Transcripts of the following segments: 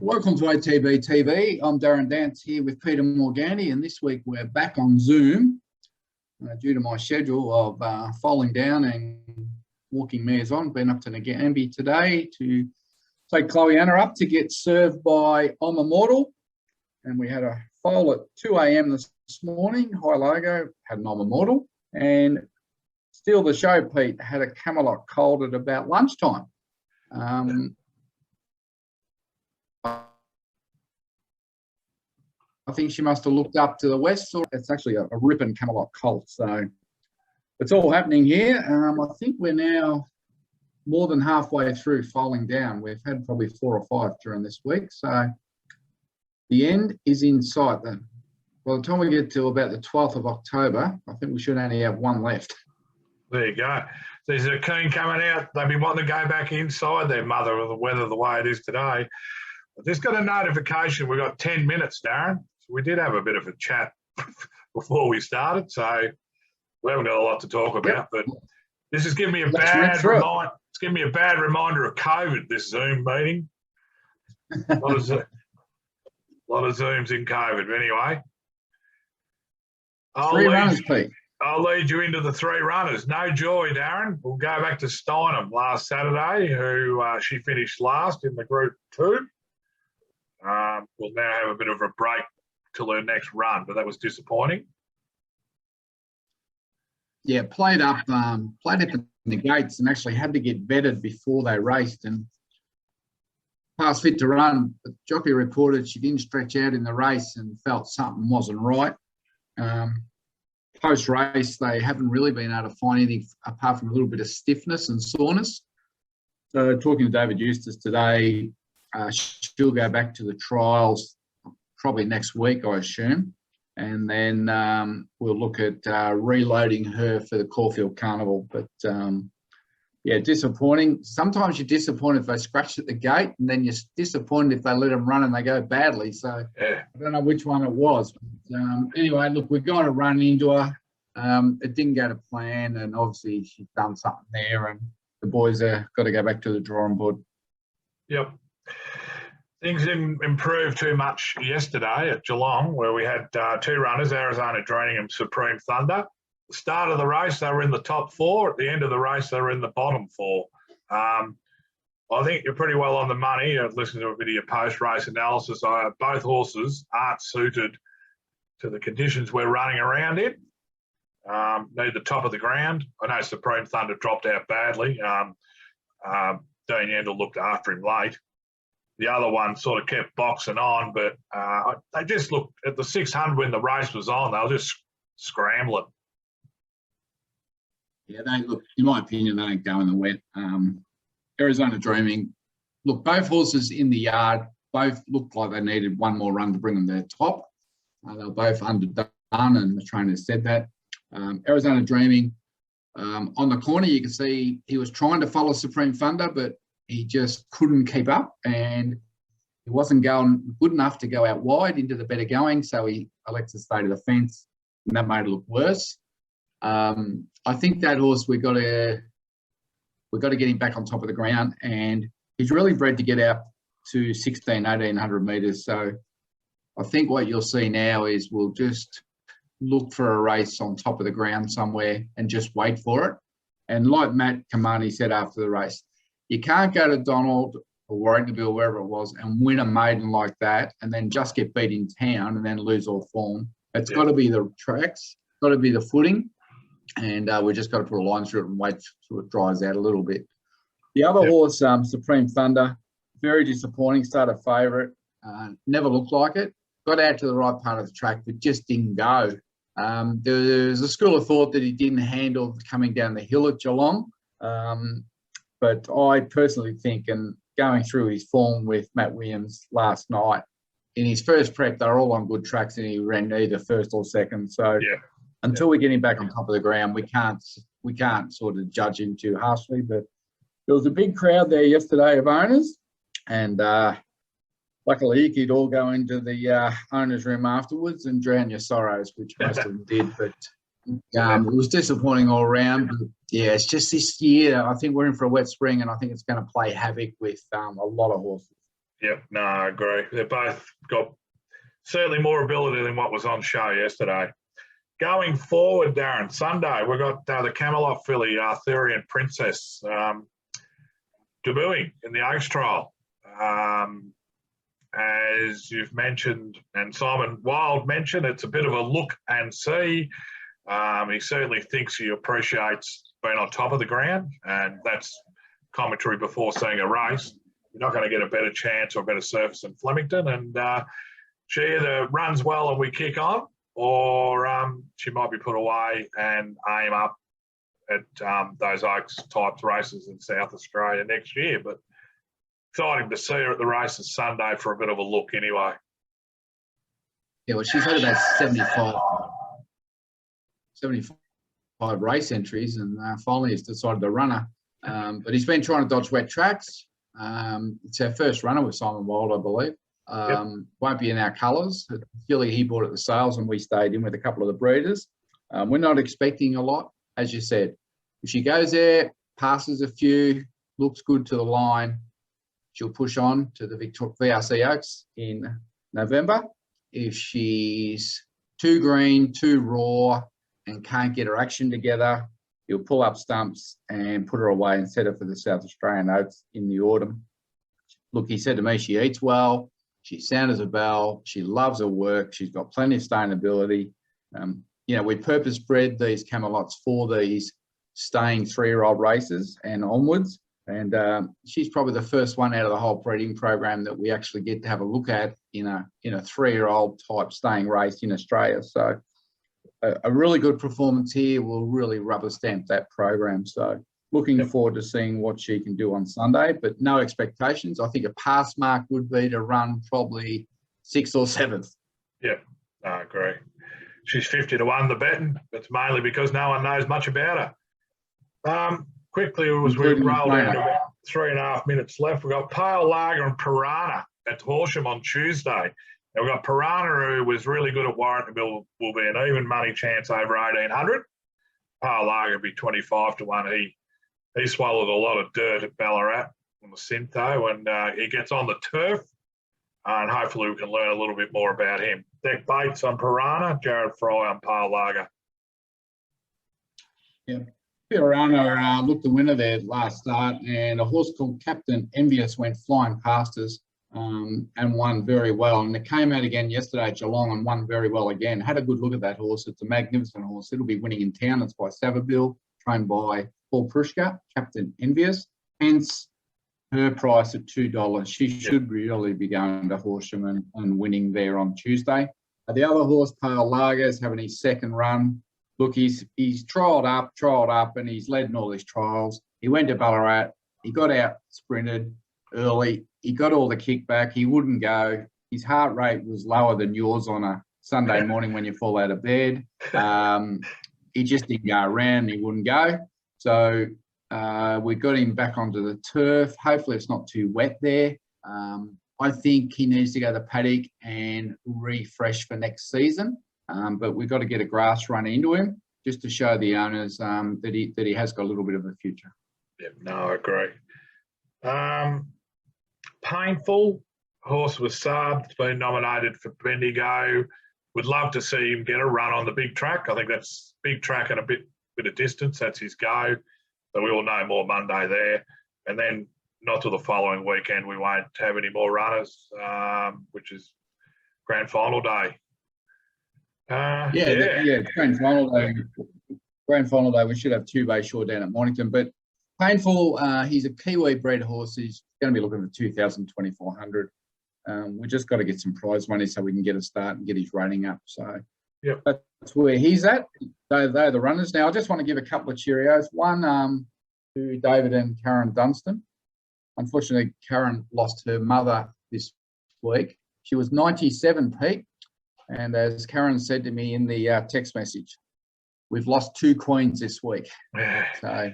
Welcome to ATB TV. I'm Darren Dance here with Peter Morgani, and this week we're back on Zoom due to my schedule of foaling down and walking mares on. Been up to Nagambie today to take Chloe Anna up to get served by I'm Immortal, and we had a foal at 2 a.m. this morning. High Logo had an I'm Immortal, and Steal the Show Pete had a Camelot colt at about lunchtime. I think she must have looked up to the west. It's actually a ripping Camelot colt. So it's all happening here. I think we're now more than halfway through foaling down. We've had probably 4 or 5 during this week. So the end is in sight. Then by the time we get to about the 12th of October, I think we should only have 1 left. There you go. So is a keen coming out? They've been wanting to go back inside their mother with the weather the way it is today. I just got a notification. We've got 10 minutes, Darren. So we did have a bit of a chat before we started, so we haven't got a lot to talk about. But this is giving me a bad reminder. It's giving me a bad reminder of COVID. This Zoom meeting. A lot of Zooms in COVID. But anyway, I'll lead you into the 3 runners. No Joy, Darren. We'll go back to Steinem last Saturday, who she finished last in the Group 2. We'll now have a bit of a break till her next run, but that was disappointing. Yeah, played up in the gates and actually had to get vetted before they raced and passed fit to run. The jockey reported she didn't stretch out in the race and felt something wasn't right. Post-race, they haven't really been able to find anything apart from a little bit of stiffness and soreness. So talking to David Eustace today, she'll go back to the trials probably next week, I assume. And then we'll look at reloading her for the Caulfield Carnival. But, yeah, disappointing. Sometimes you're disappointed if they scratch at the gate, and then you're disappointed if they let them run and they go badly. So yeah. I don't know which one it was. But, anyway, look, we got to run into her. It didn't go to plan, and obviously she's done something there, and the boys have got to go back to the drawing board. Yep. Things didn't improve too much yesterday at Geelong, where we had 2 runners, Arizona Dreaming and Supreme Thunder. The start of the race, they were in the top 4. At the end of the race, they were in the bottom 4. I think you're pretty well on the money. I've listened to a bit of your post-race analysis. Both horses aren't suited to the conditions we're running around in. Need the top of the ground. I know Supreme Thunder dropped out badly. Dean Yandel looked after him late. The other one sort of kept boxing on, but they just looked at the 600 when the race was on. They were just scrambling. Yeah, they look. In my opinion, they don't go in the wet. Arizona Dreaming. Look, both horses in the yard. Both looked like they needed 1 more run to bring them to their top. They were both underdone, and the trainer said that. Arizona Dreaming. On the corner, you can see he was trying to follow Supreme Thunder, but he just couldn't keep up, and he wasn't going good enough to go out wide into the better going, so he elected to stay to the fence, and that made it look worse. I think that horse, we've got to get him back on top of the ground, and he's really bred to get out to 1,800 metres. So I think what you'll see now is we'll just look for a race on top of the ground somewhere and just wait for it. And like Matt Kamani said after the race, you can't go to Donald or Warringtonville, wherever it was, and win a maiden like that and then just get beat in town and then lose all form. It's got to be the tracks, got to be the footing, and we just got to put a line through it and wait till it dries out a little bit. The other horse, Supreme Thunder, very disappointing, started favourite, never looked like it. Got out to the right part of the track, but just didn't go. There's a school of thought that he didn't handle coming down the hill at Geelong. But I personally think, and going through his form with Matt Williams last night, in his first prep, they were all on good tracks and he ran either first or second. So until we get him back on top of the ground, we can't sort of judge him too harshly. But there was a big crowd there yesterday of owners, and luckily you could all go into the owners' room afterwards and drown your sorrows, which most of them did. But It was disappointing all around. But yeah, it's just this year. I think we're in for a wet spring, and I think it's going to play havoc with a lot of horses. Yep, no, I agree. They've both got certainly more ability than what was on show yesterday. Going forward, Darren, Sunday, we've got the Camelot filly, Arthurian Princess, debuting in the Oaks Trial. As you've mentioned, and Simon Wilde mentioned, it's a bit of a look and see. He certainly thinks he appreciates being on top of the ground, and that's commentary before seeing a race. You're not going to get a better chance or a better surface than Flemington, and she either runs well and we kick on, or she might be put away and aim up at those Oaks type races in South Australia next year. But exciting to see her at the races Sunday for a bit of a look anyway. Yeah, well, she's had about 75 race entries, and finally has decided to run her. But he's been trying to dodge wet tracks. It's our first runner with Simon Wilde, I believe. Won't be in our colours. Filly he bought at the sales, and we stayed in with a couple of the breeders. We're not expecting a lot, as you said. If she goes there, passes a few, looks good to the line, she'll push on to the VRC Oaks in November. If she's too green, too raw, and can't get her action together, he'll pull up stumps and put her away and set her for the South Australian Oaks in the autumn. Look, he said to me, she eats well, she's sound as a bell, she loves her work, she's got plenty of staying ability. We purpose bred these Camelots for these staying 3-year-old races and onwards. And she's probably the first one out of the whole breeding program that we actually get to have a look at in a 3-year-old type staying race in Australia. So a really good performance here will really rubber stamp that program. So looking forward to seeing what she can do on Sunday, but no expectations. I think a pass mark would be to run probably 6th or 7th. Yeah, I agree. She's 50 to 1 the betting. It's mainly because no one knows much about her. Quickly, as we rolled down to about 3.5 minutes left, we've got Pale Lager and Piranha at Horsham on Tuesday. Now we've got Piranha, who was really good at Warrington, will be an even money chance over 1,800. Pale Lager will be 25 to 1. He swallowed a lot of dirt at Ballarat on the Cinto, and he gets on the turf, and hopefully we can learn a little bit more about him. Deck Bates on Piranha, Jared Fry on Pale Lager. Yeah. Piranha looked the winner there last start, and a horse called Captain Envious went flying past us and won very well. And it came out again yesterday at Geelong and won very well again. Had a good look at that horse. It's a magnificent horse. It'll be winning in town. It's by Savabeel, trained by Paul Prushka, Captain Envious. Hence her price at $2. She should really be going to Horsham and winning there on Tuesday. The other horse, Pale Lager, is having his second run. Look, he's trialled up, and he's led in all his trials. He went to Ballarat. He got out sprinted early. He got all the kickback. He wouldn't go. His heart rate was lower than yours on a Sunday morning when you fall out of bed. He just didn't go around. He wouldn't go. So we got him back onto the turf. Hopefully it's not too wet there. I think he needs to go to the paddock and refresh for next season. But we've got to get a grass run into him just to show the owners that he has got a little bit of a future. Yeah, no, I agree. Painful. Horse was subbed. It's been nominated for Bendigo. Would love to see him get a run on the big track. I think that's big track and a bit of distance. That's his go. So we will know more Monday there. And then not till the following weekend, we won't have any more runners, which is grand final day. Grand final day. Grand final day. We should have 2 Bayshore down at Mornington. But Painful, he's a Kiwi bred horse. He's going to be looking for 2,400. We just got to get some prize money so we can get a start and get his rating up. So that's where he's at. They're the runners. Now I just want to give a couple of Cheerios. One to David and Karen Dunstan. Unfortunately, Karen lost her mother this week. She was 97, Pete. And as Karen said to me in the text message, we've lost 2 queens this week. So,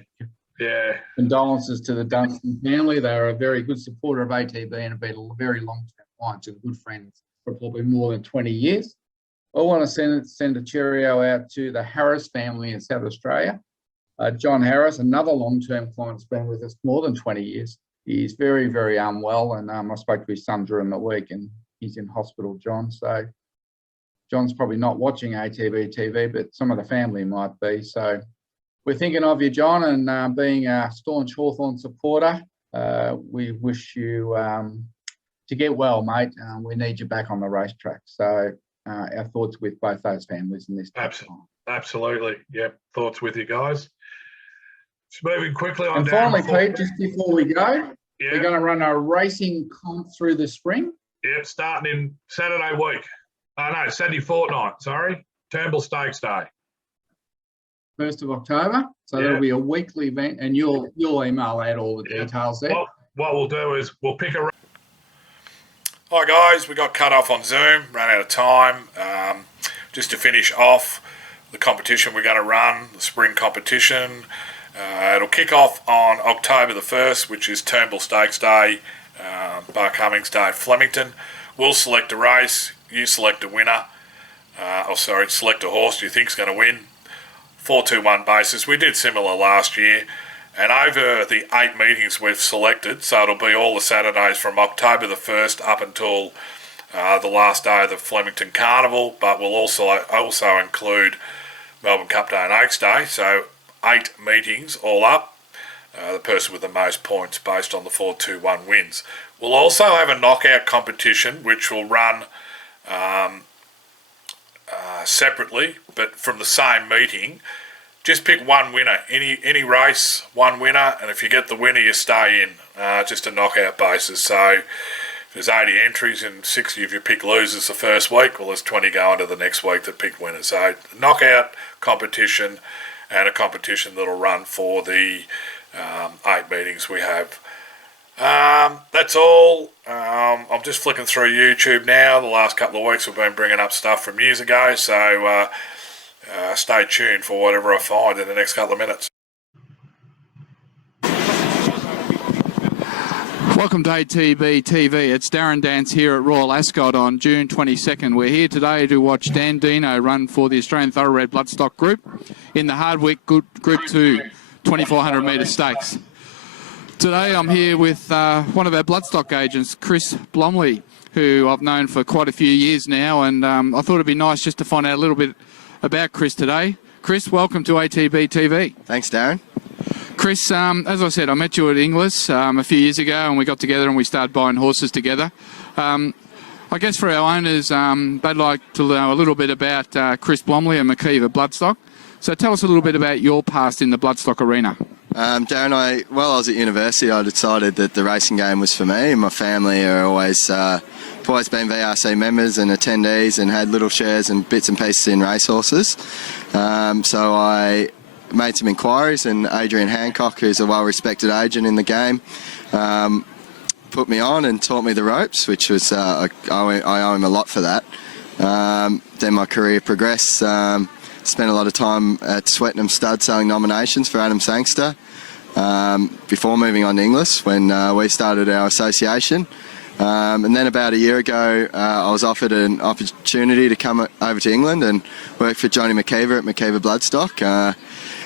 condolences to the Dunstan family. They're a very good supporter of ATB and have been a very long-term client and good friends for probably more than 20 years. I want to send a cheerio out to the Harris family in South Australia. John Harris, another long-term client, has been with us more than 20 years. He's very, very unwell, and I spoke to his son during the week, and he's in hospital, John. So John's probably not watching ATB TV, but some of the family might be. So we're thinking of you, John, and being a staunch Hawthorn supporter, we wish you to get well, mate. We need you back on the racetrack. So our thoughts with both those families in this time. Absolutely. Yep. Thoughts with you guys. Just moving quickly on. And finally, Pete, just before we go, yeah, we're going to run a racing comp through the spring. Yeah, starting in Saturday week. No, Saturday fortnight, sorry. Turnbull Stakes Day. 1st of October. So there'll be a weekly event, and you'll email out all the details there. What we'll do is we'll pick a... Hi guys, we got cut off on Zoom, ran out of time. Just to finish off the competition we're going to run, the spring competition. It'll kick off on October the 1st, which is Turnbull Stakes Day, Bar Cummings Day at Flemington. We'll select a race, you select a winner, select a horse you think's going to win. 4-2-1 basis. We did similar last year, and over the 8 meetings we've selected, so it'll be all the Saturdays from October the 1st up until the last day of the Flemington Carnival, but we'll also include Melbourne Cup Day and Oaks Day, so 8 meetings all up. The person with the most points based on the 4-2-1 wins. We'll also have a knockout competition which will run separately, but from the same meeting. Just pick one winner, any race, one winner, and if you get the winner, you stay in. Just a knockout basis. So if there's 80 entries and 60 if you pick losers the first week, well, there's 20 going to the next week that pick winners. So knockout competition and a competition that'll run for the 8 meetings we have. That's all. I'm just flicking through YouTube now. The last couple of weeks we've been bringing up stuff from years ago, so stay tuned for whatever I find in the next couple of minutes. Welcome to ATB TV. It's Darren Dance here at Royal Ascot on June 22nd. We're here today to watch Dan Dino run for the Australian Thoroughbred Bloodstock Group in the Hardwick Group 2 2400 metre stakes. Today I'm here with one of our bloodstock agents, Chris Blomley, who I've known for quite a few years now, and I thought it'd be nice just to find out a little bit about Chris today. Chris, welcome to ATB TV. Thanks, Darren. Chris, as I said, I met you at Inglis a few years ago, and we got together and we started buying horses together. I guess for our owners, they'd like to know a little bit about Chris Blomley and McKeever Bloodstock. So tell us a little bit about your past in the bloodstock arena. Darren, while I was at university, I decided that the racing game was for me. My family are always been VRC members and attendees and had little shares and bits and pieces in racehorses. So I made some inquiries, and Adrian Hancock, who's a well-respected agent in the game, put me on and taught me the ropes, which was I owe him a lot for that. Then my career progressed. Spent a lot of time at Swettenham Stud selling nominations for Adam Sangster before moving on to Inglis when we started our association. And then about a year ago, I was offered an opportunity to come over to England and work for Johnny McKeever at McKeever Bloodstock.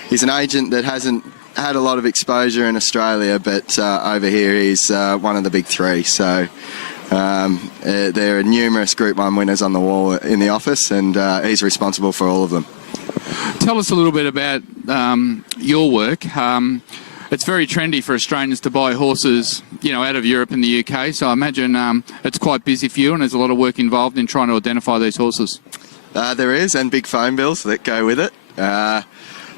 He's an agent that hasn't had a lot of exposure in Australia, but over here he's one of the big three. So there are numerous Group 1 winners on the wall in the office, and he's responsible for all of them. Tell us a little bit about your work. It's very trendy for Australians to buy horses, out of Europe and the UK. So I imagine it's quite busy for you, and there's a lot of work involved in trying to identify these horses. There is, and big phone bills that go with it.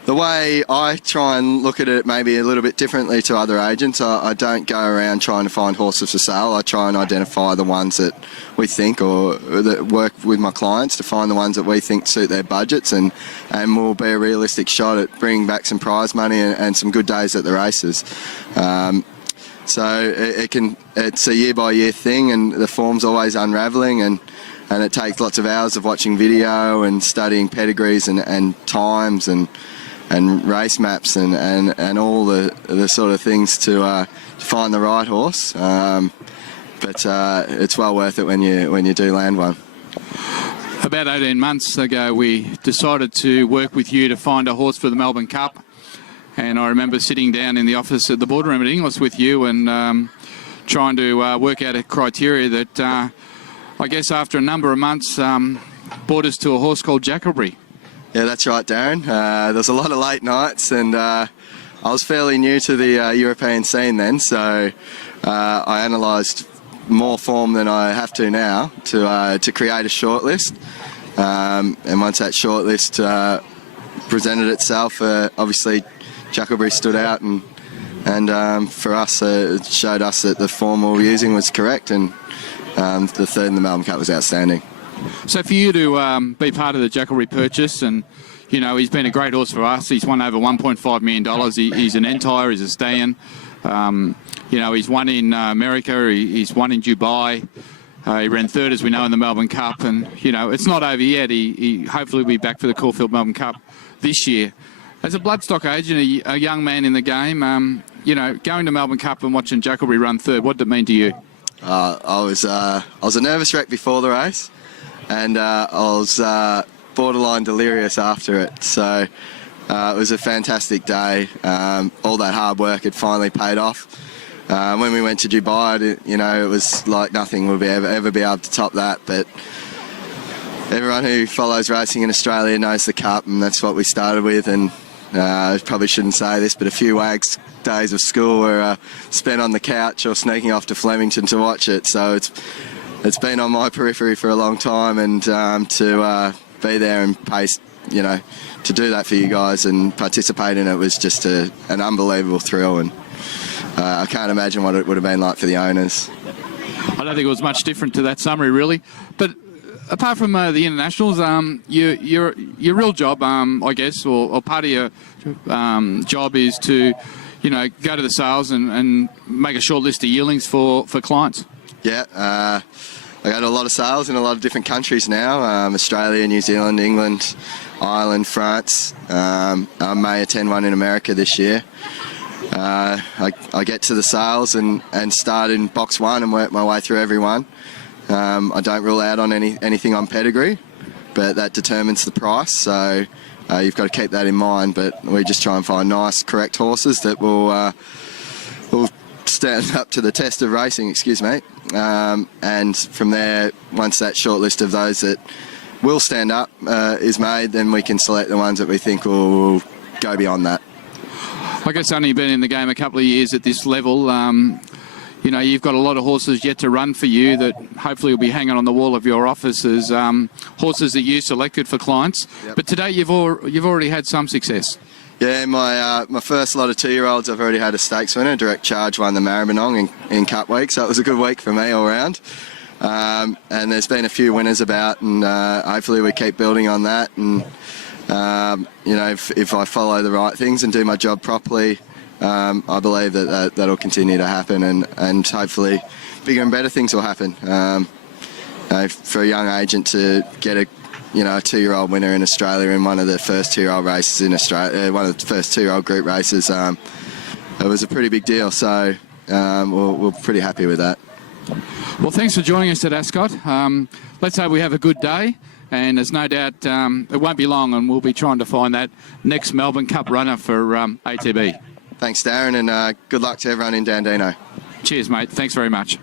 The way I try and look at it maybe a little bit differently to other agents, I don't go around trying to find horses for sale. I try and identify the ones that we think, or that work with my clients, to find the ones that we think suit their budgets and will be a realistic shot at bringing back some prize money and some good days at the races. So it's a year-by-year thing, and the form's always unravelling, and it takes lots of hours of watching video and studying pedigrees and times and race maps and all the sort of things to find the right horse. But it's well worth it when you do land one. About 18 months ago, we decided to work with you to find a horse for the Melbourne Cup. And I remember sitting down in the office at the boardroom at Inglis with you and trying to work out a criteria that I guess after a number of months brought us to a horse called Jackalbury. Yeah, that's right, Darren. There was a lot of late nights, and I was fairly new to the European scene then, so I analysed more form than I have to now to create a shortlist. And once that shortlist presented itself, obviously Jackalbury stood out, and for us, it showed us that the form we were using was correct, and the third in the Melbourne Cup was outstanding. So for you to be part of the Jackalbury purchase, and you know, he's been a great horse for us. He's won over $1.5 million. He's an entire, he's a stallion. You know, he's won in America, he's won in Dubai. He ran third, as we know, in the Melbourne Cup, and you know, it's not over yet. He hopefully will be back for the Caulfield Melbourne Cup this year. As a bloodstock agent, a young man in the game, you know, going to Melbourne Cup and watching Jackalbury run third, what did it mean to you? I was a nervous wreck before the race, and I was borderline delirious after it. So it was a fantastic day. All that hard work had finally paid off. When we went to Dubai, you know, it was like nothing would ever be able to top that. But everyone who follows racing in Australia knows the Cup, and that's what we started with. And I probably shouldn't say this, but a few wags days of school were spent on the couch or sneaking off to Flemington to watch it. So it's been on my periphery for a long time, and to be there and pace, you know, to do that for you guys and participate in it was just an unbelievable thrill, and I can't imagine what it would have been like for the owners. I don't think it was much different to that summary, really. But apart from the internationals, your real job, I guess, or part of your job is to, you know, go to the sales and make a short list of yearlings for clients. Yeah, I go to a lot of sales in a lot of different countries now, Australia, New Zealand, England, Ireland, France. I may attend one in America this year. I get to the sales and start in box one and work my way through every one. I don't rule out on anything on pedigree, but that determines the price, so you've got to keep that in mind. But we just try and find nice, correct horses that will stand up to the test of racing, excuse me. And from there, once that short list of those that will stand up is made, then we can select the ones that we think will go beyond that. I guess only been in the game a couple of years at this level. You know, you've got a lot of horses yet to run for you that hopefully will be hanging on the wall of your office as horses that you selected for clients. Yep. But today you've already had some success. Yeah, my first lot of 2-year-olds, I've already had a stakes winner. Direct Charge won the Maribyrnong in Cup week, so it was a good week for me all round. And there's been a few winners about, and hopefully we keep building on that. And you know, if I follow the right things and do my job properly, I believe that'll continue to happen, and hopefully bigger and better things will happen. For a young agent to get a 2-year-old winner in Australia in one of the first 2-year-old races in Australia, one of the first 2-year-old group races, it was a pretty big deal. So we're pretty happy with that. Well, thanks for joining us at Ascot. Let's hope we have a good day. And there's no doubt it won't be long, and we'll be trying to find that next Melbourne Cup runner for ATB. Thanks, Darren, and good luck to everyone in Dandino. Cheers, mate. Thanks very much.